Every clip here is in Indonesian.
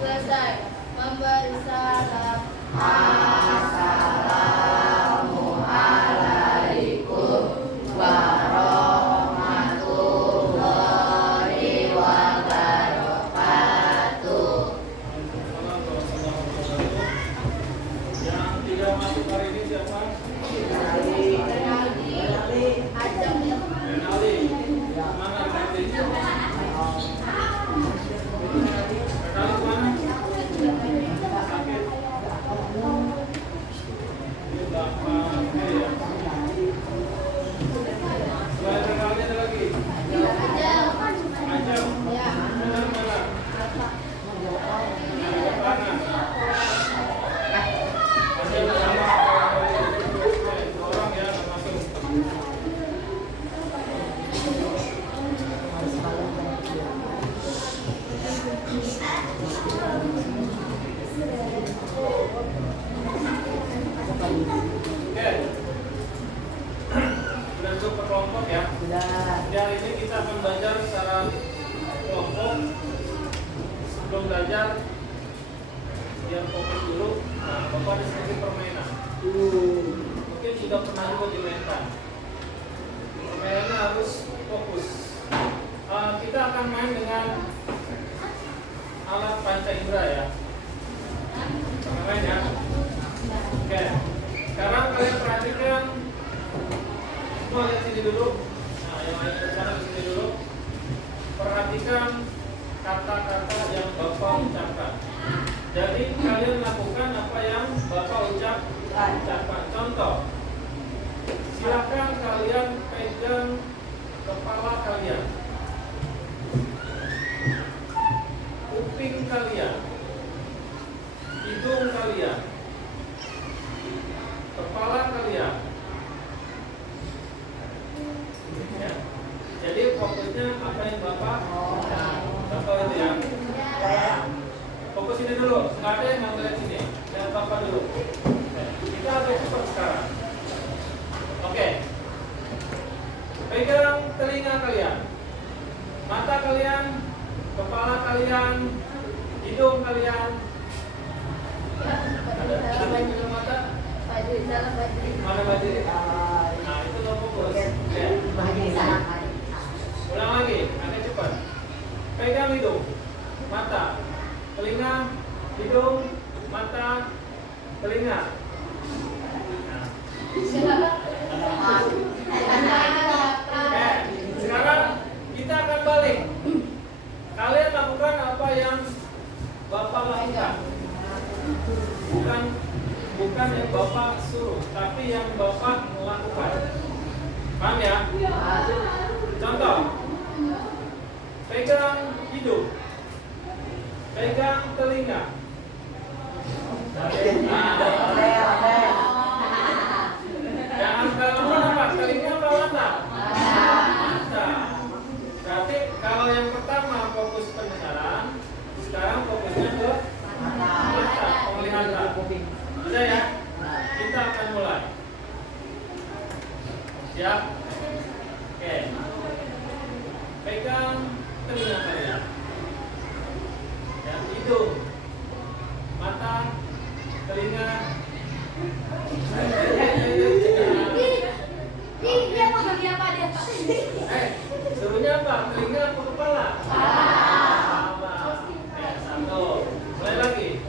Selesai memberi salam. Assalamualaikum warahmatullahi wabarakatuh. Yang tidak masuk hari ini siapa? Renaldi. Renaldi. Mana Renaldi? Renaldi mana? Sakit. Ini Bapak ya. Selain Renaldi ada lagi? Ajam. Ajam. Ya. Ajam mana? Ada mana? Ajam sama orang ya nggak masuk. Oke. Sudah cukup per kelompok ya. Jadi hari ini kita akan belajar secara kelompok. Sebelum belajar, biar fokus dulu. Nah, Bapak ada sedikit permainan. Mungkin sudah pernah juga dimainkan. Permainannya harus fokus. Kita akan main dengan alat panca indera ya. Main ya. Oke. Sekarang kalian perhatikan. Semua lihat sini dulu. Nah, yang lain ke sana sini dulu. Perhatikan kata-kata yang Bapak ucapkan. Jadi kalian lakukan apa yang Bapak ucapkan. Contoh. Silakan kalian pegang kepala kalian, kuping kalian, hidung kalian, kepala kalian. Ya. Jadi fokusnya apa yang Bapak contoh itu ya. Fokus ini dulu, nggak ada yang ngeliat sini. Lihat Bapak dulu. Kita agak cepat sekarang. Oke. Pegang telinga kalian, mata kalian, kepala kalian, hidung kalian. Ada yang pegang mata? Mana baju? Nah, itu lo fokus. Ya. Ulang lagi, agak cepat. Pegang hidung, mata, telinga, hidung, mata, telinga. Sekarang kita akan balik. Kalian lakukan apa yang Bapak lakukan. Bukan yang Bapak suruh, tapi yang Bapak lakukan. Paham ya? Contoh. Pegang hidung. Pegang telinga. Jangan kalau apa? Telinga apa mata? Mata. Berarti kalau yang pertama fokus pendengaran, sekarang fokusnya ke mata, penglihatan. Sudah ya? Kita akan mulai. Siap? Oke. Pegang telinga kalian. Ya, hidung, mata, telinga. Suruhnya apa? Telinga apa kepala? Kepala. Satu. Mulai lagi.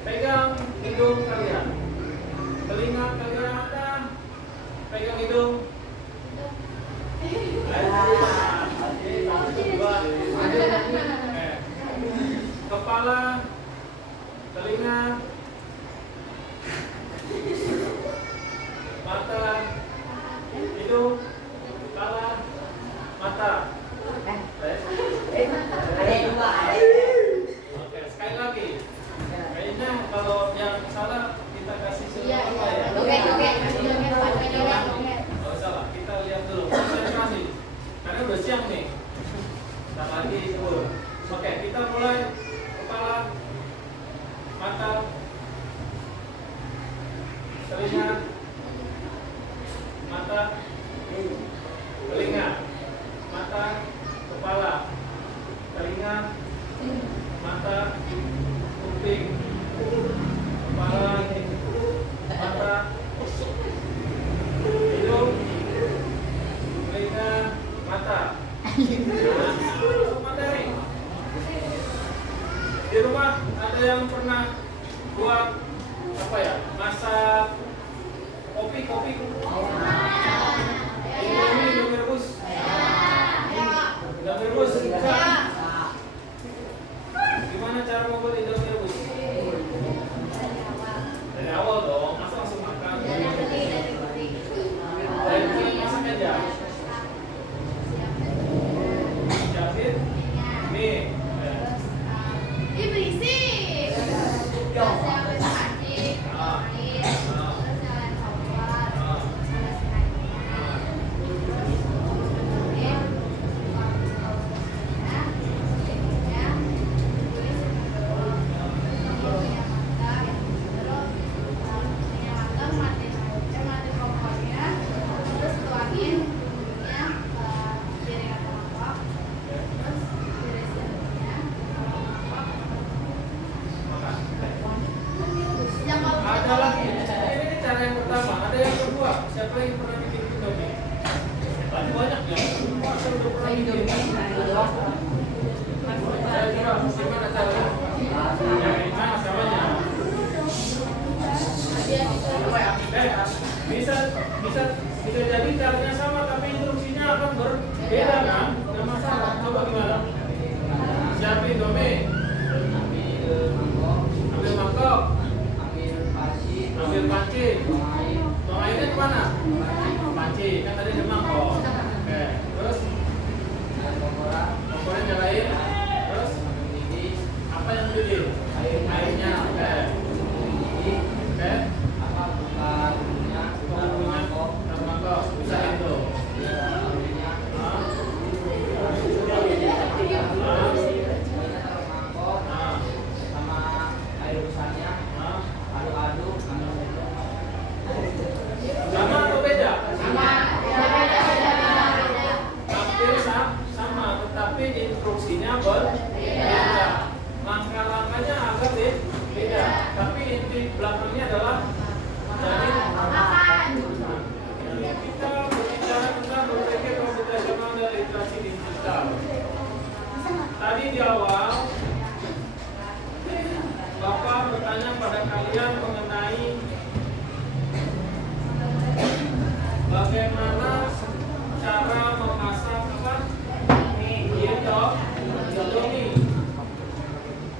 Pegang hidung kalian. Telinga kalian mata. Pegang hidung. Kepala, telinga, mata, hidung, kepala, mata. Oke, sekali lagi. Kayaknya kalau yang salah kita kasih suruh apa ya? Nggak usah lah, kita lihat dulu. Konsentrasi. Karena udah siang nih. Kita lagi dulu. Oke, kita mulai. Kepala, mata, telinga, mata, telinga, mata, kepala, telinga, mata, kuping, kepala, mata, hidung, telinga, mata. Materi. Di rumah ada yang pernah buat apa ya? Masak kopi. Indomie rebus. Indomie rebus. Bisa? Gimana cara membuat Indomie rebus? Dari awal dong, masa langsung makan. Dari mulai masak aja. Siapin mie. Ini berisik. Siapin pancing, air, terus nyalain kompor, terus Ada lagi. Ini cara yang pertama. Ada yang kedua. Siapa yang pernah bikin Indomie? Tadi banyak ya. Masa udah pernah bikin? Saya coba. Gimana caranya? Ya, gimana caranya? Bisa jadi caranya sama, tapi instruksinya akan berbeda kan? Nggak masalah. Coba gimana? Siapa Indomie? Ambil mangkok. Ambil panci. Tong airnya kemana? Panci. Kan tadi ada mangkok. Oke. Terus? Kompornya nyalain. Terus? Apa yang mendidih? Airnya. Oke. Oke. Mangkok. Bisa itu. Sama atau beda? Hampir sama, tetapi instruksinya berbeda. Langkah-langkahnya agak beda, tapi inti belakangnya adalah jadi kita berbicara tentang berpikir komputasional dan literasi digital. Tadi di awal Bapak bertanya pada kalian mengenai bagaimana cara memasak apa? Indomie.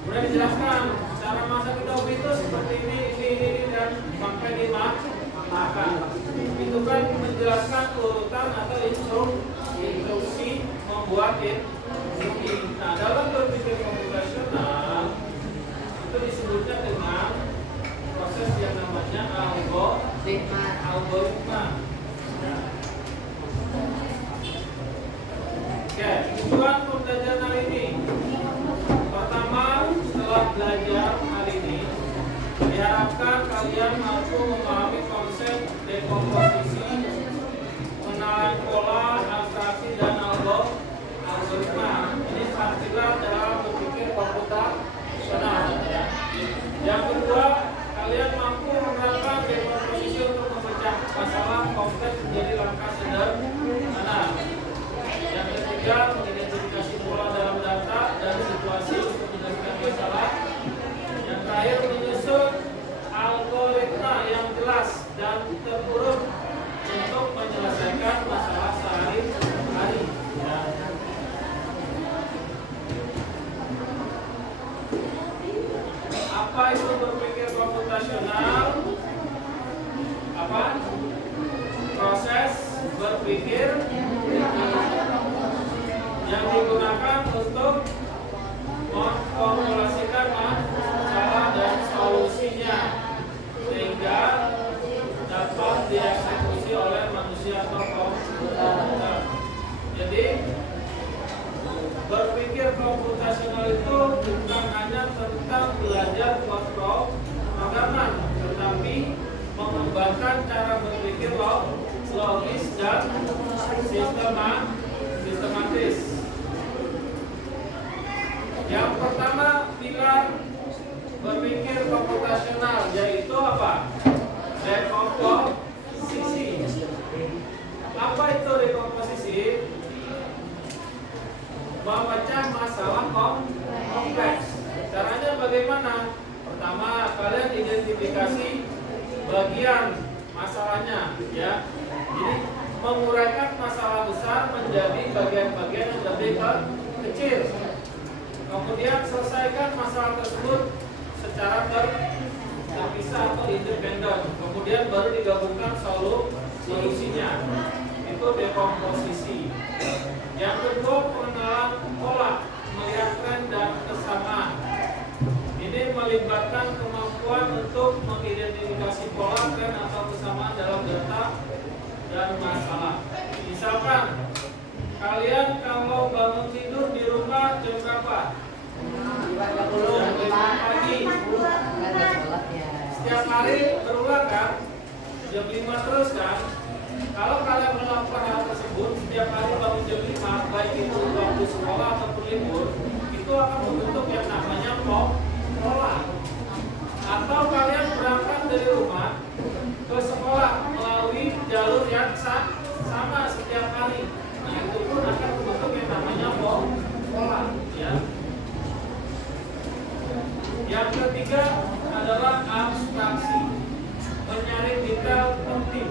Sudah dijelaskan cara masak Indomie itu seperti ini dan sampai dimakan. Itu kan menjelaskan urutan atau instruksi membuat Indomie. Nah, dalam berpikir komputasional itu disebutnya dengan proses yang namanya algoritma. Oke, tujuan pembelajaran hari ini. Pertama, setelah belajar hari ini, diharapkan kalian mampu memahami konsep dekomposisi, pengenalan pola, abstraksi, dan algoritma. Ini partilah dalam berpikir komputasional. Yang kedua, kalian mampu menerapkan dekomposisi untuk memecah masalah kompleks menjadi langkah sederhana. Yang ketiga, mengidentifikasi pola dalam data dan situasi untuk menyelesaikan masalah. Yang terakhir, menyusun algoritma yang jelas dan terurut untuk menyelesaikan masalah sehari-hari. Apa itu berpikir komputasional? Apa? Proses berpikir yang digunakan untuk memformulasikan masalah dan solusinya sehingga dapat dieksekusi oleh manusia atau komputer. Jadi berpikir komputasional itu bukan hanya tentang belajar pemrograman, tetapi mengembangkan cara berpikir logis dan sistematis. pilar berpikir komputasional, yaitu apa? Dekomposisi. Apa itu dekomposisi? Memecah masalah kompleks. Caranya bagaimana? Pertama, kalian identifikasi bagian masalahnya, ya. Jadi menguraikan masalah besar menjadi bagian-bagian yang lebih kecil. Kemudian selesaikan masalah tersebut secara terpisah atau independen. Kemudian baru digabungkan solusinya. Itu dekomposisi. Yang kedua, pengenalan pola, melihat tren dan kesamaan. Ini melibatkan kemampuan untuk mengidentifikasi pola, tren atau kesamaan dalam data dan masalah. Misalkan kalian kalau bangun tidur di rumah jam berapa? Jam 5 pagi. Setiap hari berulang kan? Jam 5 terus kan? Kalau kalian melakukan hal tersebut setiap hari bangun jam 5, baik itu waktu sekolah ataupun libur, itu akan membentuk yang namanya pola. Atau kalian berangkat dari rumah ke sekolah melalui jalur yang sama setiap hari, nah itu pun akan membentuk yang namanya pola, ya. Yang ketiga adalah abstraksi, menyaring detail penting.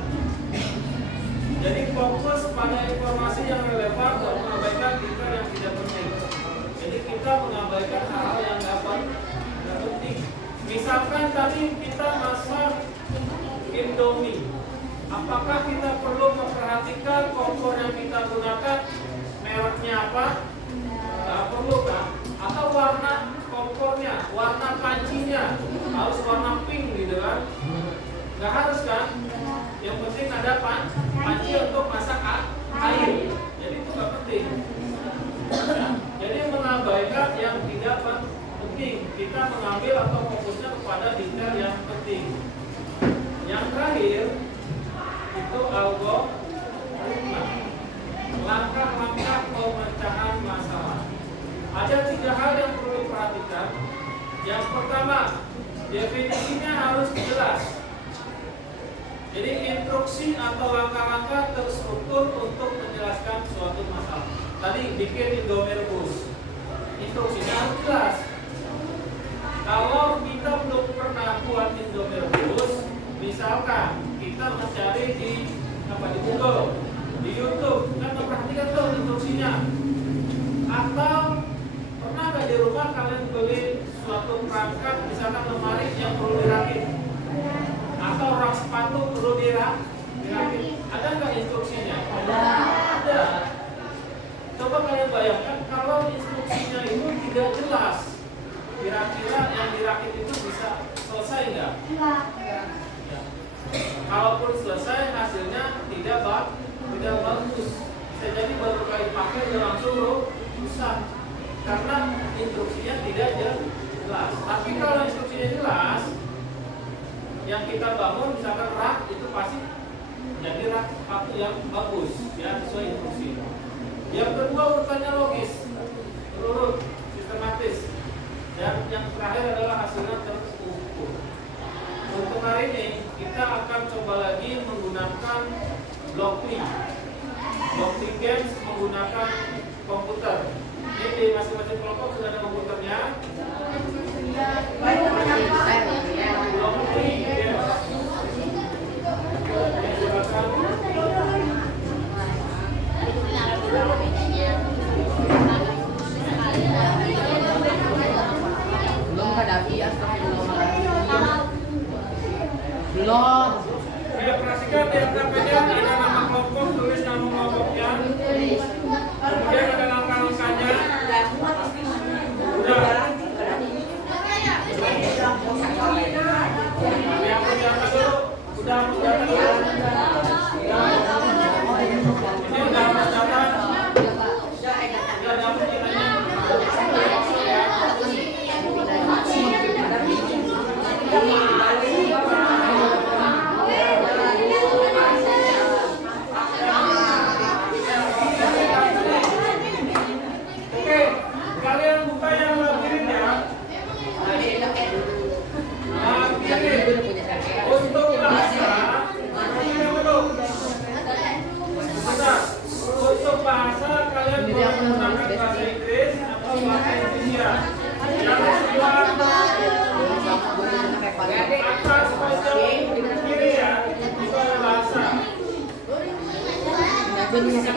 Jadi fokus pada informasi yang relevan dan mengabaikan detail yang tidak penting. Jadi kita mengabaikan hal-hal yang tidak penting. Misalkan tadi kita masak Indomie, apakah kita perlu memperhatikan kompor yang kita gunakan mereknya apa? Tidak perlu kan? Atau warna kompornya, warna pancinya harus warna pink gitu kan? Nggak harus kan? Yang penting ada panci untuk masak air. Jadi itu nggak penting. Ya. Jadi mengabaikan yang tidak penting. Kita mengambil atau fokusnya kepada detail yang penting. Yang terakhir itu algoritma, langkah-langkah pemecahan masalah. Ada 3 hal yang perlu diperhatikan. Yang pertama, definisinya harus jelas. Jadi instruksi atau langkah-langkah terstruktur untuk menjelaskan suatu masalah. Tadi bikin Indomie rebus, instruksinya harus jelas. Kalau kita belum pernah buat Indomie rebus, misalkan kita mencari di Google, di YouTube, kan memperhatikan tuh instruksinya. Atau pernah nggak di rumah kalian beli suatu perangkat, misalkan lemari yang perlu dirakit, atau rak sepatu perlu dirakit, ada nggak instruksinya? Ada. Coba kalian bayangkan kalau instruksinya itu tidak jelas, kira-kira yang dirakit itu bisa selesai nggak? Ya. Kalaupun selesai hasilnya tidak bagus, bisa jadi baru kali pakai udah langsung rusak karena instruksinya tidak jelas. Tapi kalau instruksinya jelas, yang kita bangun misalkan rak itu pasti jadi rak sepatu yang bagus, ya, sesuai instruksi. Yang kedua urutannya logis, terurut, sistematis, dan yang terakhir adalah hasilnya terukur. Untuk hari ini kita akan coba lagi menggunakan blocking games menggunakan komputer. Ini di masing-masing kelompok sudah ada komputernya. Blocking games. Belum hadapi belum. Saya perhatikan di angka-angkanya ada nama kelompok, tulis nama kelompoknya. Kemudian ada langkah-langkahnya. Udah. Yang punya dulu. Udah dulu. Ini udah mencatat. Udah dapat kitanya. Paling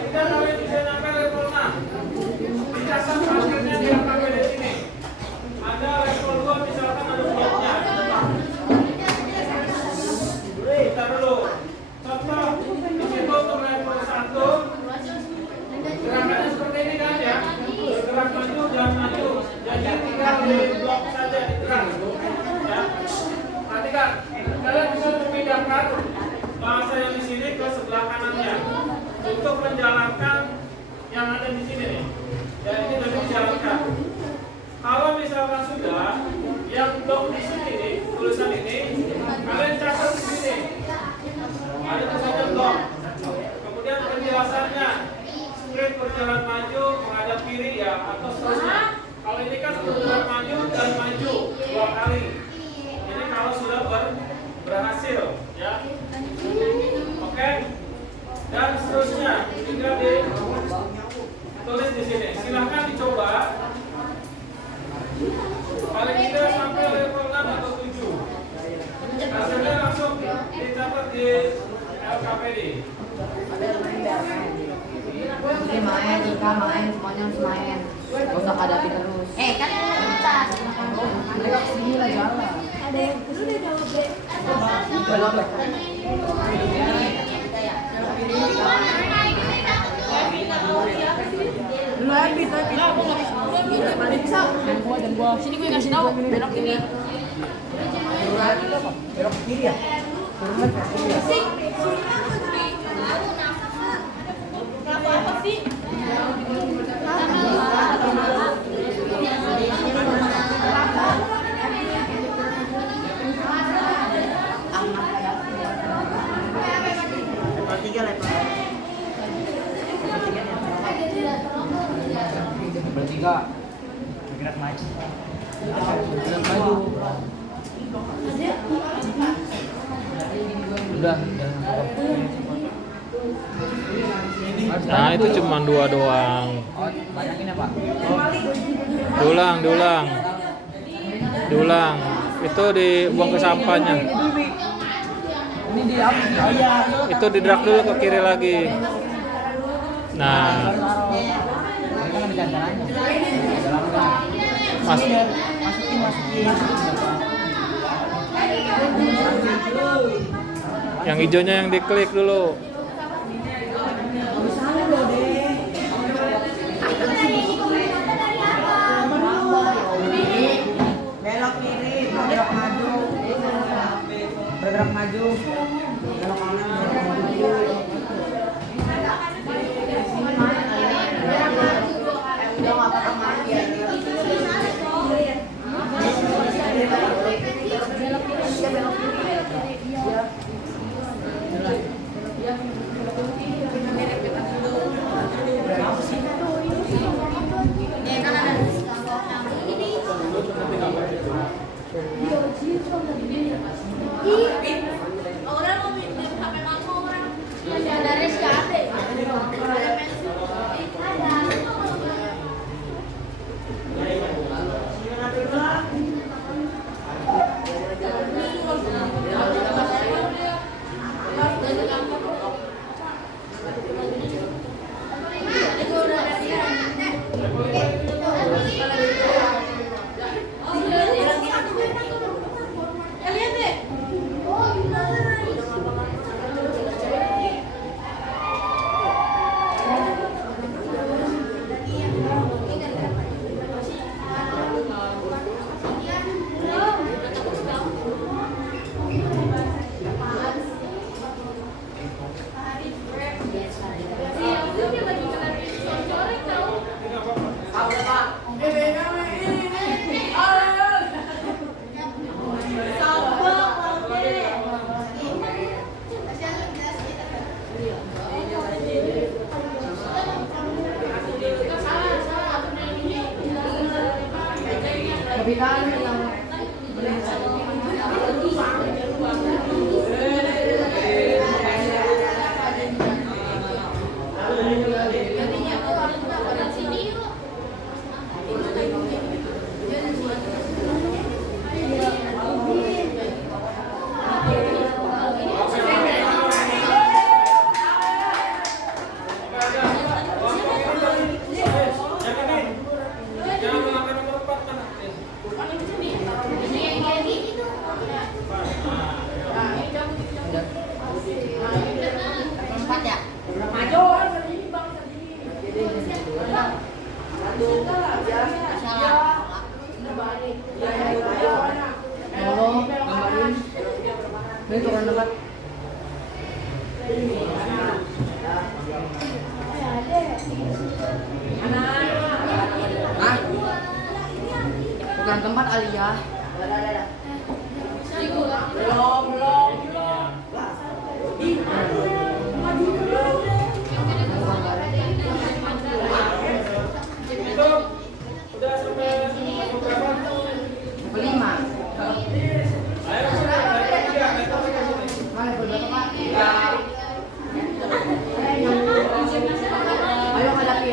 tidak kalian bisa nyampe level 6. Ijazah terakhirnya di LKPD sini. Ada level 2 misalkan ada buatnya. Kita dulu. Contoh di situ untuk level 1 gerakannya seperti ini kan ya. Bergerak maju dan maju. Jadi tinggal di blok saja digerak. Ya. Perhatikan, kalian bisa memindahkan bahasa yang di sini ke sebelah kanannya untuk menjalankan yang ada di sini nih. Dan ini sudah dijalankan. Kalau misalkan sudah, yang blok di sini nih, tulisan ini, kalian catat di sini. Ada tulisannya blok. Kemudian penjelasannya, sprint berjalan maju, menghadap kiri ya, atau seterusnya. Kalau ini kan berjalan maju dan maju 2 kali. Ini kalau sudah berhasil, ya. Oke. Dan seterusnya, tinggal ditulis di sini. Silahkan dicoba. Paling tidak sampai level 6 atau 7. Hasilnya langsung dicatat di LKPD. Ini main, Ika main, semuanya harus main. Gak usah hadapi terus. Kan kita Mereka kesini lah jalan. ada yang dulu deh jawab deh. Belum. Lu habis tapi. Bisa. Dan gua sini gue ngasih tahu belok ini. Belok kiri ya? Turun ke kiri ya? Apa sih? Bertiga. Bergerak maju. Bergerak maju. Udah. Nah, itu cuma 2 doang. Oh, banyakin ya, Pak? Diulang. Itu dibuang ke sampahnya. Ini di apa? Oh iya. Itu didrag dulu ke kiri lagi. Nah, Ini kan ada gantarannya. masukin. Masukin. Yang hijaunya yang diklik dulu. Belok kiri, belok maju. Bergerak maju. Belok kanan, belok maju. Orang mau minjem HP kamu orang. Ada res ada. Ada pensil. Lihat deh. turun tempat. Hah? Bukan tempat Alia. Belum. Itu udah sampai berapa? Level 5. Ayo sudah dari tiga, naik ke sini. Mana level berapa, Pak? Ya. Ayo hadapi.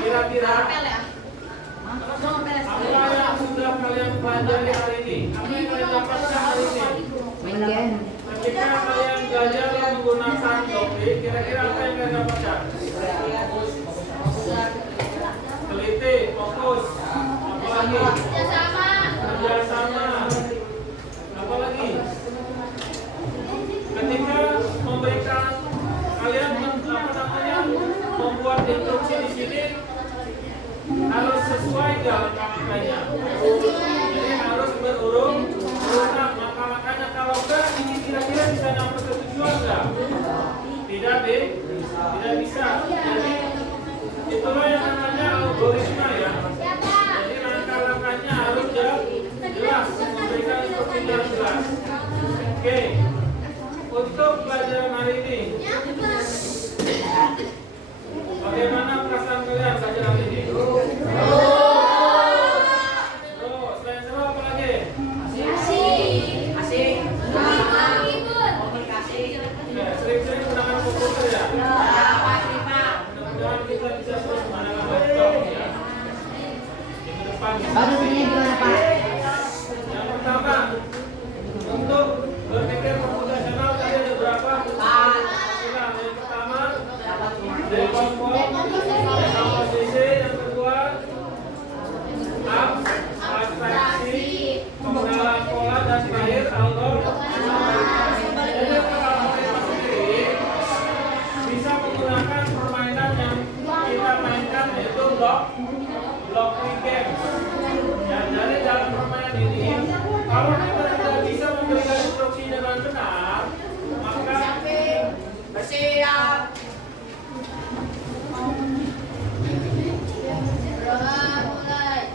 Kira-kira apa yang sudah kalian pelajari hari ini? Apa yang kalian dapatkan hari ini? Main game. Ketika kalian belajar menggunakan topik, kira-kira apa yang kalian dapatkan? Teliti, fokus, apa lagi? Kerjasama. Apa lagi? Ketika memberikan kalian membuat instruksi di sini harus sesuai nggak langkah-langkahnya. Jadi harus berurutan langkah-langkahnya. Kalau enggak, ini kira-kira bisa nyampe ke tujuan nggak? Tidak bisa. Jadi itulah yang namanya algoritma ya. Jadi langkah-langkahnya harus jelas, memberikan instruksi yang jelas. Oke, untuk pelajaran hari ini, bagaimana perasaan kalian belajar hari ini? Selain seru apa lagi? Asik. Sering-sering gunakan komputer ya? Mudah-mudahan kita bisa terus menggunakan laptop ya. Minggu depan. Baru ini gimana, Pak? Yang pertama, untuk berpikir komputasional tadi ada berapa? Yang pertama, dekomposisi, yang kedua, abstraksi, pengenalan pola, dan terakhir algoritma. Jadi kalau kita sendiri bisa menggunakan permainan yang kita mainkan, yaitu blocking game. Ya, jadi dalam permainan ini, kalau kita tidak bisa memberikan instruksi dengan benar, maka Bersiap. Mulai.